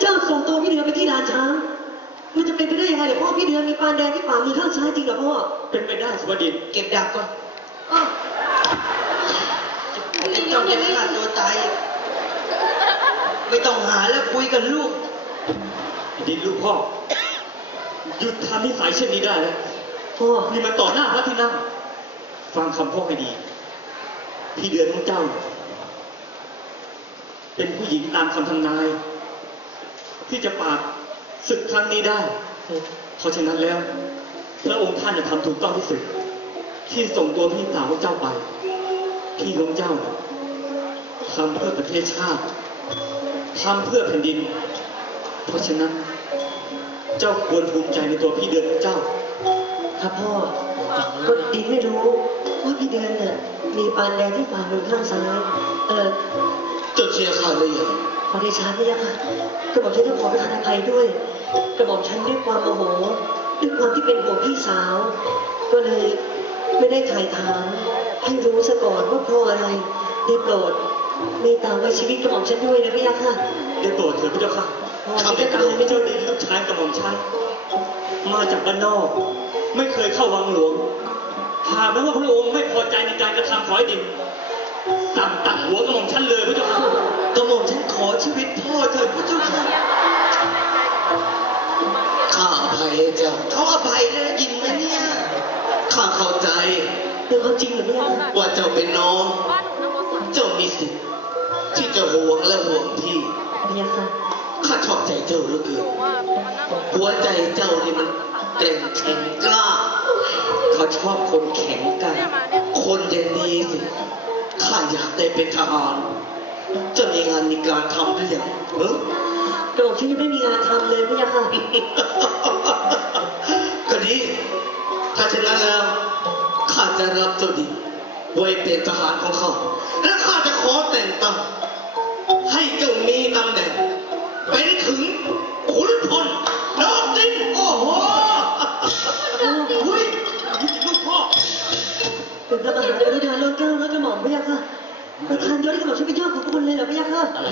เจ้าส่งตัวพี่เดือนไปที่ลานช้างมันจะเป็นไปได้ยังไงเดี๋ยวพ่อพี่เดือนมีปานแดงที่ฝ่ามือข้างซ้ายจริงเหรอพ่อ เป็นไปได้สวัสดิ เก็บดาบก่อน อ้อ ไอ้เจ้าจะฆ่าตัวตายไม่ต้องหาแล้วคุยกับลูก ดินลูกพ่อ หยุดทำนิสัยเช่นนี้ได้แล้ว พ่อ นี่มันต่อหน้าพระที่นั่งฟังคำพ่อให้ดีพี่เดือนของเจ้า เป็นผู้หญิงตามคำทำนาย ที่จะปราบศึกครั้งนี้ได้ เพราะฉะนั้นแล้วพระองค์ท่านจะทำถูกต้องที่สุดที่ส่งตัวพี่สาวของเจ้าไปพี่ของเจ้าทำเพื่อประเทศชาติทำเพื่อแผ่นดิน เพราะฉะนั้นเจ้าควรภูมิใจในตัวพี่เดือนของเจ้า ครับพ่อก็ดินไม่รู้ว่าพี่เดือนเนี่ยมีปานแดงที่ฝ่ามือข้างซ้ายเจ้าเชียร์ข้าได้ยัง ขอเดชะพระยาค่ะกระบอกฉันต้องขอประทานอภัยด้วยกระบอกฉันด้วยความโมโหด้วยความที่เป็นห่วงพี่สาว ก็เลยไม่ได้ถ่ายถามให้รู้ซะก่อนว่าเพราะอะไรได้โปรดเมตตาไว้ชีวิตกระบอกฉันด้วยนะพระยาค่ะ ได้โปรดเถิดพระเจ้าค่ะข้าพเจ้าไม่เจ้าดินลูกชายกระหม่อมฉันมาจากบ้านนอกไม่เคยเข้าวังหลวงหากแม้ว่าพระองค์ไม่พอใจในการกระทำของไอ้ดินสั่งตัดหัวกระหม่อมฉันเลยพระเจ้าค่ะกระหม่อมฉันขอชีวิตพ่อเถิดพระเจ้าค่ะ ข้าอภัยให้เจ้า เขาอภัยเลยยินไหมเนี่ย ข้าเข้าใจ เป็นความจริงหรือไม่คะ ว่าเจ้าเป็นน้อง เจ้ามีสิทธิ์ที่จะห่วงและห่วงพี่ พระยาค่ะ ข้าชอบใจเจ้าเหลือเกินหัวใจเจ้านี่มันเกร่งแข็งกล้า เขาชอบคนแข็งกัน คนอย่างนี้สิข้าอยากได้เป็นทหารจะมีงานมีการทำหรือยังเออก ระบอกฉันยังไม่มีงานทำเลยพระยาค่ะ ก็ดีถ้าเช่นนั้นแล้วข้าจะรับเจ้าดีไว้เป็นทหารของข้าและข้าจะขอแต่งตั้งให้เจ้ามีตำแหน่งเป็นถึงขุนพลดอกดินโอ้โหหุ้ยลูกพ่อ เป็นพระมหากรุณาล้นเกล้าล้นกระหม่อมพระยาค่ะประธานยศให้กระหม่อมฉันเป็นยอดของคุณเลยเหรอพระยาค่ะ อะไร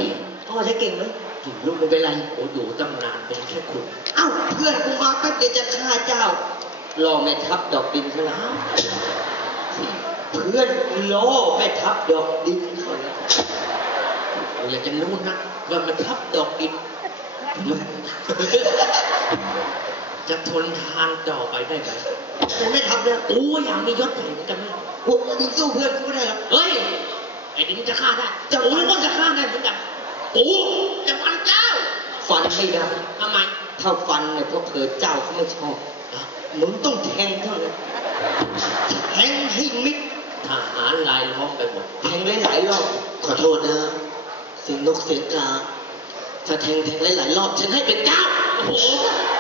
พ่อจะเก่งไหม ถึงลูกไม่เป็นไรโอ้อยู่ตั้งนานเป็นแค่คุณ เอ้าเพื่อนกูมาก็จะฆ่าเจ้าร อแม่ทัพดอกดินซะแล้วเพื่อนรอแม่ทัพดอกดินเขาแล้วโอ้อยากจะรู้นะว่าแม่ทัพดอกดิน จะทนทานต่อไปได้ไหม จะไม่ทำแล้ว โอ้อยากมียศใหญ่เหมือนกันไหม พวกมึงสู้เพื่อนกูไม่ได้หรอก เฮ้ยไอ้ดินจะฆ่าได้จะโอ้ก็จะฆ่าได้เหมือนกันโอ้จะฟันเจ้า ฟันไม่ได้ ทำไม ถ้าฟันเนี่ยเพราะเผลอเจ้าเขาไม่ชอบมึงต้องแทงเท่านั้นแทงให้มิด ทหารลายล้อมไปหมด แทงหลายๆรอบขอโทษนะเสียงนกเสียงกาถ้าแทงหลายๆรอบฉันให้เป็นเจ้า โอ้โห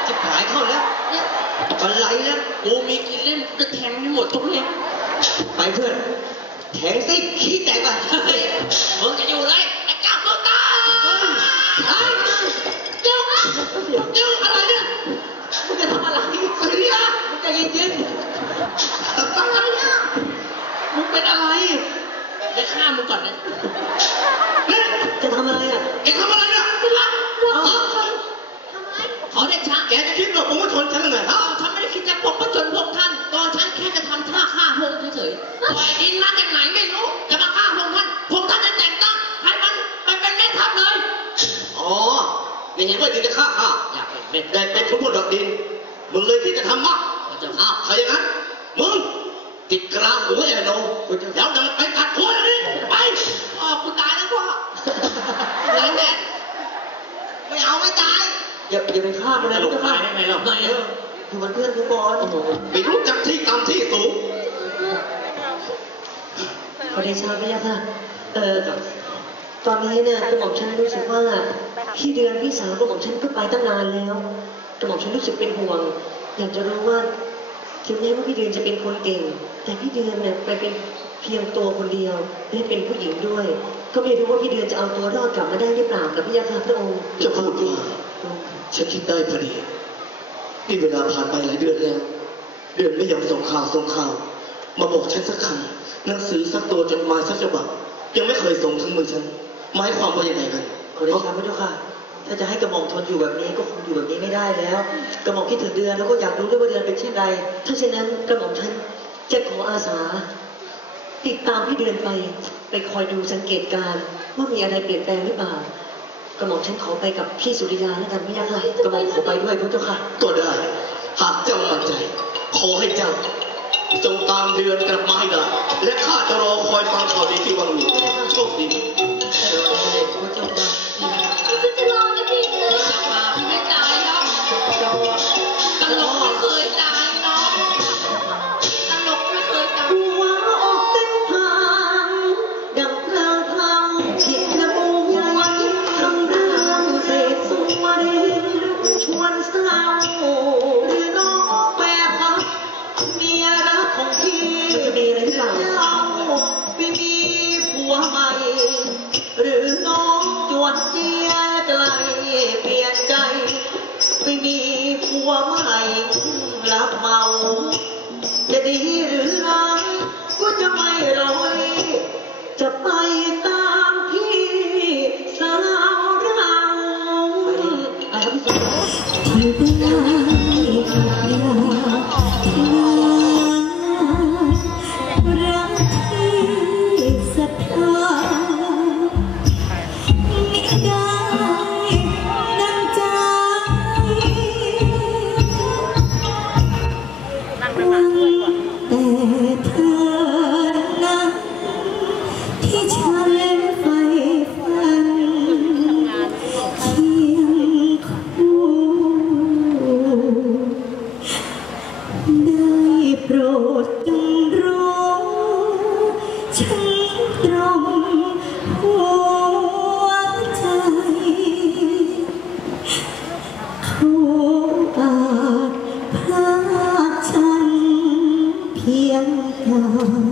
จะหายเข้าแล้วอะไรแล้ว กูมีกี่เล่มจะแทงไม่หมดทุกเล่ม ไปเพื่อนแทงสิขี้แตกไป เฮ้ยมึงจะอยู่เลยไอ้เจ้าตัวตาเฮ้ยเจ้าเจ้าอะไรเนี่ยมึงจะทำอะไรเสียมึงใจเย็นๆอะไรเนี่ยมึงเป็นอะไรจะฆ่ามึงก่อนนะเนี่ย จะทำอะไรอ่ะ แกทำอะไรเนี่ยขอได้ช้าแกจะคิดหลบผมว่าชนฉันหรือไงฉันไม่ได้คิดจะปกป้องชนพวกท่านตอนฉันแค่จะทำท่าฆ่าพวกเฉยๆปล่อยดินมาจากไหนไม่รู้จะมาฆ่าพวกท่านจะแต่งตั้งให้มันไปเป็นแม่ทัพเลย อ๋อนี่เห็นว่าดินจะฆ่าข้า อยากเป็นแม่ ได้เป็นทุกคนดอกดินมึงเลยที่จะทำมาก เราจะ อ้าวถ้าอย่างนั้นมึงติดกลาหัวไอ้โนแล้วนำไปตัดหัวเลยนี่ไป พ่อกูตายแล้วพ่อไหนแม่ ไม่เอาไม่ตาย อย่าไปฆ่ามันนะ จะหล ลู บ ก ตา ค่ะ ยได้ไงเรา ไหน อยู่เป็นเพื่อนกูก่อน ไปรู้จักที่ต่ำที่สูง ขอเดชะพระยาค่ะตอนนี้เนี่ยกระหม่อมฉันรู้สึกว่าพี่เดือนพี่สาวกระหม่อมฉันก็ไปตั้งนานแล้วกระหม่อมฉันรู้สึกเป็นห่วง อยากจะรู้ว่าถึงแม้ว่าพี่เดือนจะเป็นคนเก่ง แต่พี่เดือนเนี่ยไปเป็นเพียงตัวคนเดียวและเป็นผู้หญิงด้วย ก็ไม่รู้ว่าพี่เดือนจะเอาตัวรอดกลับมาได้หรือเปล่ากับพระยาค่ะพระองค์ จะพูดว่าฉันคิดได้พอดีนี่เวลาผ่านไปหลายเดือนแล้ว เดือนไม่ยอมส่งข่าวมาบอกฉันสักคำหนังสือสักตัวจดหมายสักฉบับยังไม่เคยส่งถึงมือฉันหมายความว่ายังไงกัน ขอเดชะพระเจ้าค่ะ ถ้าจะให้กระหม่อมทนอยู่แบบนี้ก็คงอยู่แบบนี้ไม่ได้แล้ว กระหม่อมคิดถึงเดือนแล้วก็อยากรู้ด้วยว่าเดือนเป็นเช่นไร ถ้าเช่นนั้นกระหม่อมฉันจะขออาสา ติดตามพี่เดือนไปคอยดูสังเกตการณ์ว่ามีอะไรเปลี่ยนแปลงหรือเปล่ากระหม่อมฉันขอไปกับพี่สุริยาแล้วกันพระยาค่ะกระหม่อมขอไปด้วยพระเจ้าค่ะ ก็ได้ หากเจ้ามั่นใจ ขอให้เจ้าจงตามเดือนกลับมาให้ได้และข้าจะรอคอยฟังข่าวดีที่วังหลวงโชคดี พระเจ้าค่ะ ฉันจะรอนะพี่คือ จะมาพี่ไม่ตายหรอกตลกไม่เคยตายเนาะตลกไม่เคยตาย หัวออกเส้นทางดังเพลิงพังผิดระบุไว้ทำเรื่องเสกสวรรค์ชวนเศร้าหรือน้องแปรพักเมียรักของพี่จะมีอะไรหรือเปล่าเจ้าไปมีผัวใหม่หรือน้องจวนเจียไกลเปลี่ยนใจไปมีผัวใหม่รับเมาจะดีหรือร้ายก็จะไม่รอยจะไปตามพี่สาวเราไปครับพี่สุด รักที่ศรัทธาไม่ได้ดังใจแต่เธอนั้นที่ฉันใฝ่ฝันเคียงคู่ได้โปรดจงรู้ฉันตรงหัวใจเขาอาจพรากฉันเพียงกาย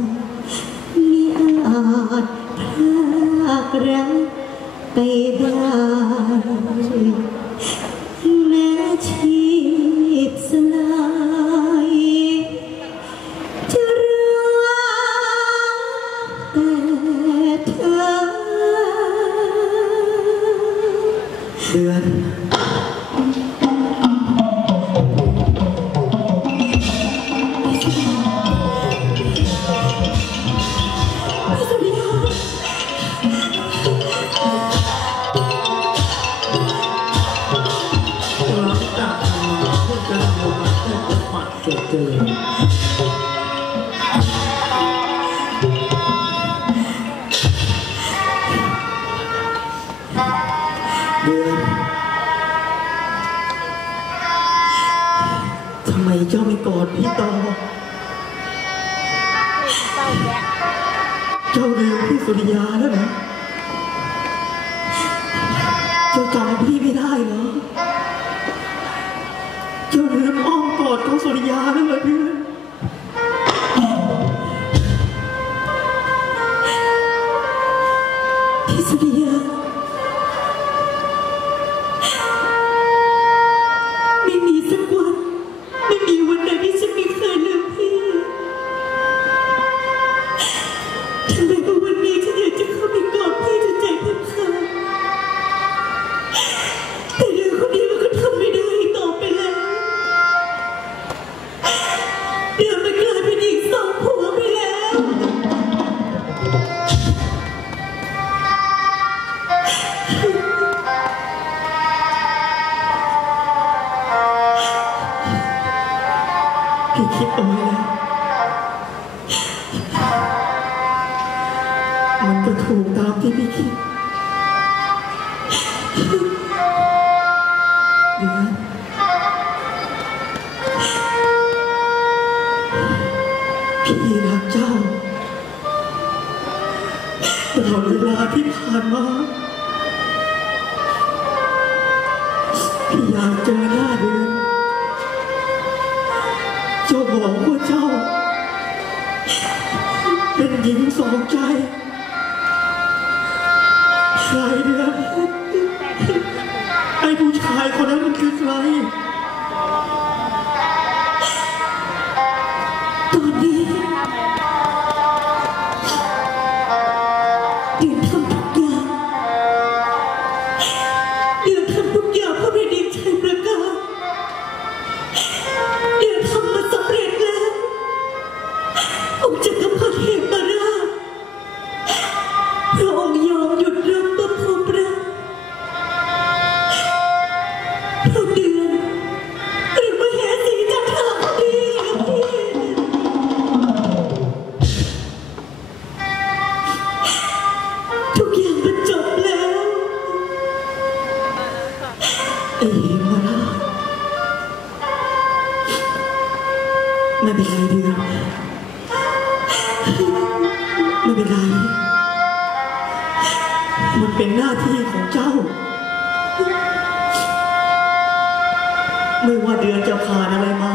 มิอาจพรากรักไปได้แม้ชีพสลายจะรักแต่เธอ เดือน เดือนทำไมเจ้าไม่กอดพี่ต่อเจ้าลืมพี่สุริยาแล้วนะเจ้าจำพี่ไม่ได้เหรอเจ้าลืมอ้อมกอดของสุริยาแล้วเหรอเดือนพี่สุริยาไม่มีสักวันไม่มีวันไหนที่ฉันไม่เคยลืมพี่ถึงแม้ว่าวันนี้ฉันอยากจะเข้าไปกอดพี่จนใจแทบขาดแต่เรื่องคนนี้มันก็ทำไม่ได้อีกต่อไปแล้วเดี๋ยวมันกลายเป็นอีกสองผัวไปแล้ว พี่คิดเอาไว้แล้วมันก็ถูกตามที่พี่คิดเดือนพี่รักเจ้าตลอดเวลาที่ผ่านมาพี่อยากเจอหน้าเดือนเจ้าบอกว่าเจ้าเป็นหญิงสองใจใครเดือนไอ้ผู้ชายคนนั้นมันคือใคร ตอนนี้เดือนทำทุกอย่างเดือนทำทุกอย่างเพื่อให้ดินชัยประกาศเดือนทำมาสำเร็จแล้วองค์จักรพรรดิเหมราชพระองค์ยอมหยุดรบเพื่อพบรักเพราะเดือนหรือมเหสีจันทราพอดีกับพี่ ไม่เป็นไรมันเป็นหน้าที่ของเจ้าไม่ว่าเดือนจะผ่านอะไรมา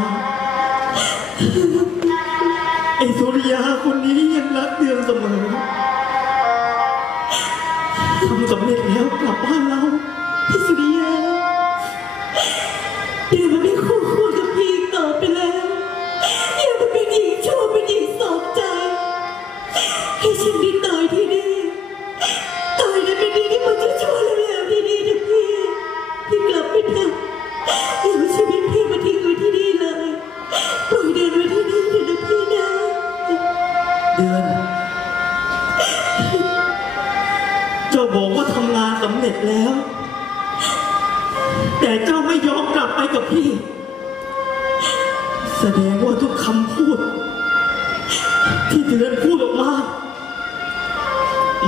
ไอ้สุริยาคนนี้ยังรักเดือนเสมอทำสำเร็จแล้วกลับบ้านเราพี่สุริยาเดือนมันไม่คู่ควรกับพี่ต่อไปแล้วอย่ามาเป็นหญิงชั่วเป็นหญิงสองใจให้ฉันได้ตายที่นี่ตายในเป็นดีที่มันจะชั่วแล้วที่นี่นะพี่กลับไปเถอะอย่าเอาชีวิตพี่มาทิ้งไว้ที่นี่เลยปล่อยเดือนไว้ที่นี่เถอะนะพี่นะเดือนเจ้าบอกว่าทำงานสำเร็จแล้วแต่เจ้าไม่ยอมกลับไปกับพี่แสดงว่าทุกคำพูดที่เดือนพูดออกมา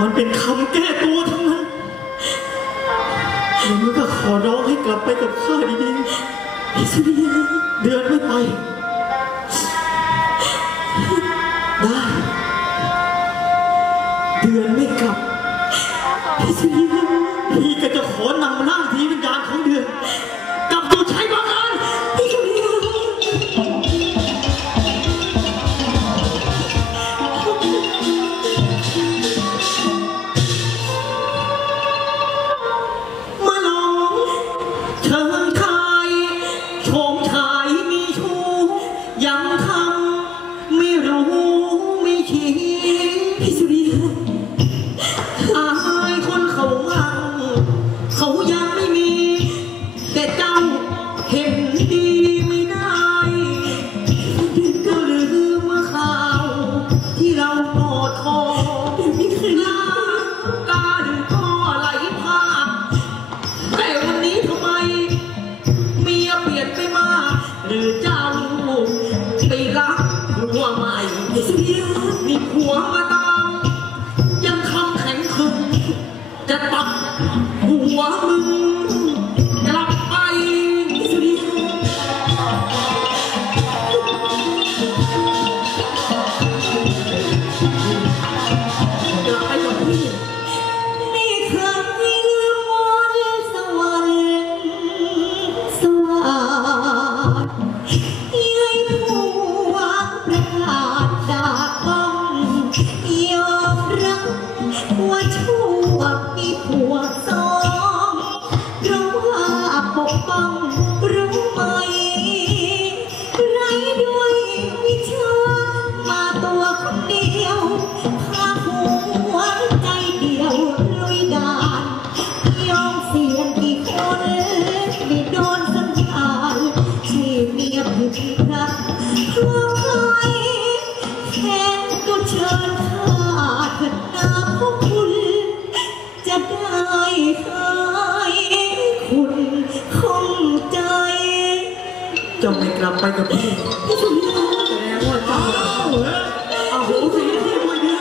มันเป็นคำแก้ตัวทั้งนั้นเดือนก็ขอร้องให้กลับไปกับข้าดีๆพี่สุริยาเดือนไม่ไปได้เดือนไม่กลับพี่สุริยาพี่ก็จะขอนำร่างทีวิญญาณของเดือนกลับสู่ชัยบาการพี่สุริยามาลองเชิญใครโฉมฉายมีชูยังทำไม่รู้ไม่ชี้พี่สุริยาอายคนเขามั่งเขายังไม่มีแต่เจ้าเห็นดีไม่ได้ก็ลืมข่าวที่เรากอดคอไม่เคยน้ำตาหรือก็ไหลพรากแต่วันนี้ทำไมเมียเปลี่ยนไปมากหรือเจ้าไปรักผัวใหม่มีผัวมาตามยังคำแข็งขึงจะตัดหัวมึงกลับไปสุริยากลับไปกับพี่ไม่เคยลืมวันสวรรค์สวัสดิ์ให้ผู้วางประกาศดาบบ้องยอมรับว่าชั่วมีผัวสองรู้ว่าปกป้องรู้ไหมไรด้วยวิชามาตัวคนเดียวพาหัวใจเดียวลุยด่านยอมเสี่ยงกี่คนไม่โดนสังหารที่เมียผิดพลัดเพราะใครแค้นก็เชิญข้าเถิดนาพวกคุณจะได้หายคุณคงใจเจ้าไม่กลับไปกับพี่แสดงว่าเจ้าเอาหูสีที่ด้วยเนี่ย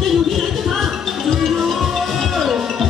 จะอยู่ที่ไหนจะทำ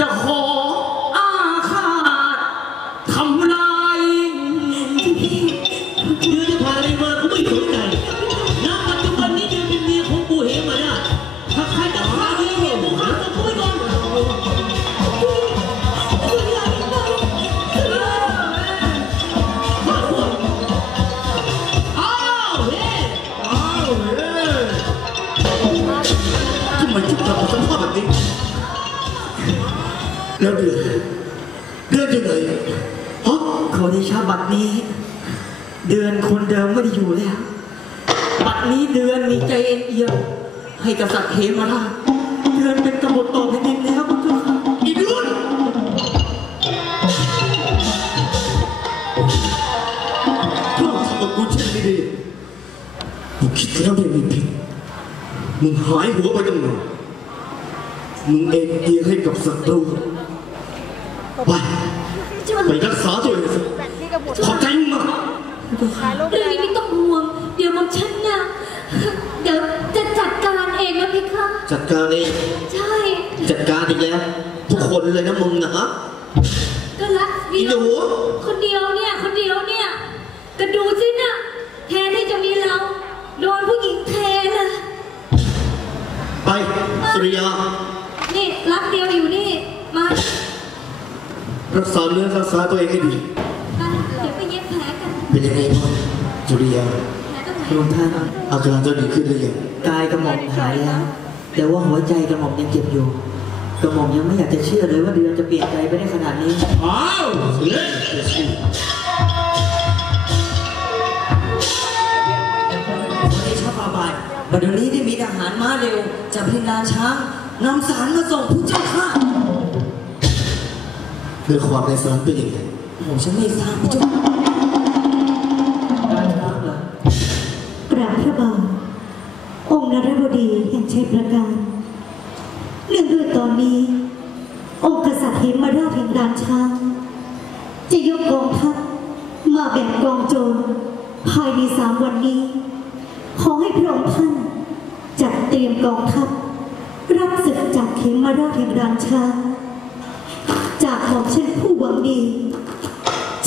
จะขออาฆาตทำลายเดือนที่ผ่านมากูไม่สนใจณปัจจุบันนี้เดือนเป็นเมียของกูเหมาได้ถ้าใครจะฆ่าเมียกูฆ่าตัวกูไปก่อนทำไมจุดกลับมาสภาพแบบนี้แล้วเดือนอยู่ไหนฮะ ขอที่ชาบัดนี้ เดือนคนเดิมไม่ได้อยู่แล้ว บัดนี้เดือนมีใจเอ็นเอียงให้กษัตริย์เหมราชเดือนเป็นกบฏต่อแผ่นดินแล้วพระเจ้าค่ะ อีเดือนกล้าทำกับกูเช่นนี้ดิกูคิดแล้วไม่มีผิดมึงหายหัวไปตั้งนานมึงเอ็นเอียงให้กับศัตรูไปรักษาตัวเองสิขอบใจมึงมาก เรื่องนี้ไม่ต้องห่วง เดี๋ยวหม่อมฉันน่ะเดี๋ยวจะจัดการเองนะพี่คะ จัดการเอง ใช่ จัดการอีกแล้ว ทุกคนเลยนะมึงนะฮะ ก็รักเดียวคนเดียวเนี่ยก็ดูสินะแทนที่จะมีเราโดนผู้หญิงแทนน่ะ ไปสุริยา นี่รักเดียวอยู่นี่มา รักษาเนื้อรักษาตัวเองให้ดี เดี๋ยวไปเย็บแผลกัน เป็นยังไงบ้างสุริยา แผลตรงไหน พระองค์ท่าน อาการจะดีขึ้นหรือยัง กายกระหม่อมหายแล้ว แต่ว่าหัวใจกระหม่อมยังเจ็บอยู่กระหม่อมยังไม่อยากจะเชื่อเลยว่าเดือนจะเปลี่ยนใจไปได้ขนาดนี้ อ้าวเล่น ขอให้ชาบาบายบัดเดี๋ยวนี้ได้มีทหารม้าเร็วจากพินานช้างนำสารมาส่งผู้เจ้าค่ะ เรื่องความในสารเป็นยังไง ผมฉันไม่ทราบผู้เจ้าค่ะการช้างเหรอก ราบพระบาทองค์นรบดีแห่งชัยประการเนื่องด้วยตอนนี้ องค์กษัตริย์เหมราชแห่งด่านช้างจะยกกองทัพมาแบ่งกองโจรภายใน3 วันนี้ ขอให้พระองค์ท่านจัดเตรียมกองทัพรับศึกจากเหมราชแห่งด่านช้างจากของเช่นผู้หวังดี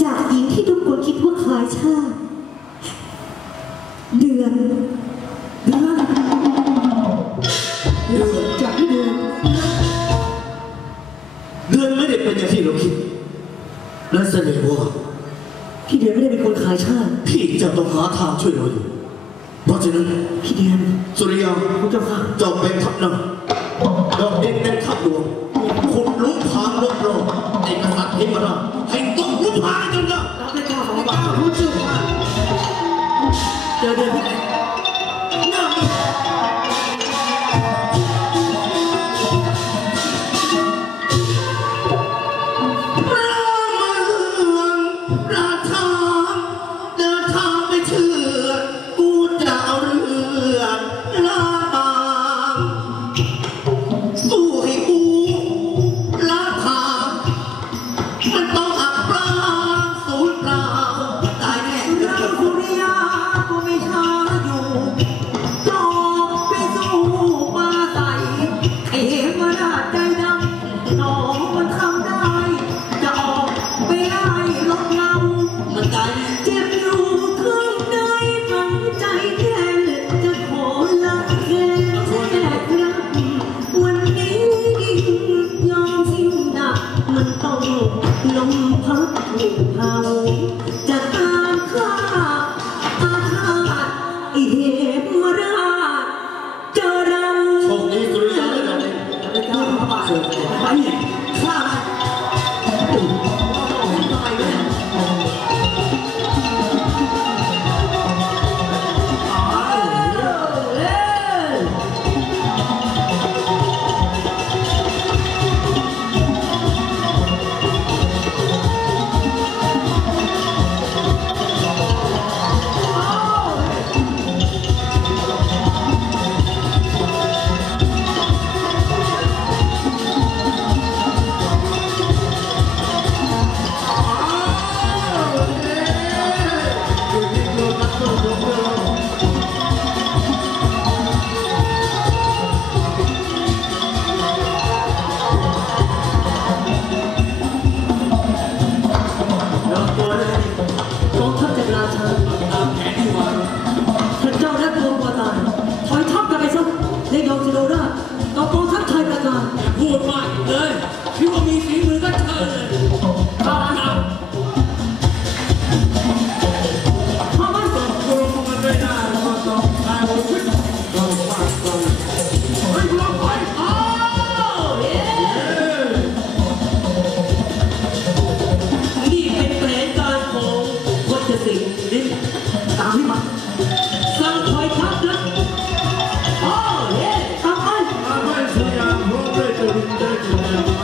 จากหญิงที่ทุกคนคิดว่าขายชาติเดือนจากเดือน เดือนไม่ได้เป็นอย่างที่เราคิดและแสดงว่า พี่เดือนไม่ได้เป็นคนขายชาติ พี่จะต้องหาทางช่วยเราอยู่เพราะฉะนั้น พี่เดือน สุริยา ผู้เจ้าค่ะ เจ้าเป็นทัพนำเราเองเป็นทัพหลวงขุดหลุมพรางรอบๆไอ้กษัตริย์เฮมราชให้ต้องหลุมพรางจนได้ รับได้ข้าของบาทผู้เจ้าค่ะเดือน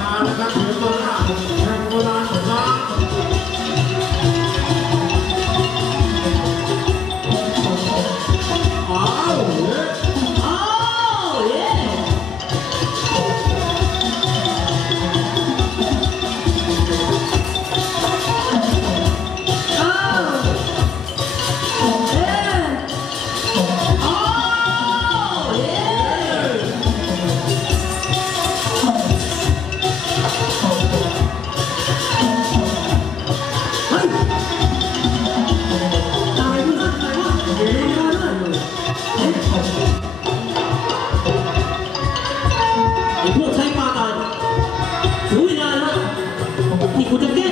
มาแล้วครับเดี๋ยวตัวหน้าแข่งโบราณครับ อ้าวอ้าวเย้อ้าวเย้อ้าวเย้เฮ้ยตายด้วยนะตายว่ะเฮ้ยตายด้วยไอ้พวกใช้ปลาตายรู้ยังไงนะนี่กูจะแก้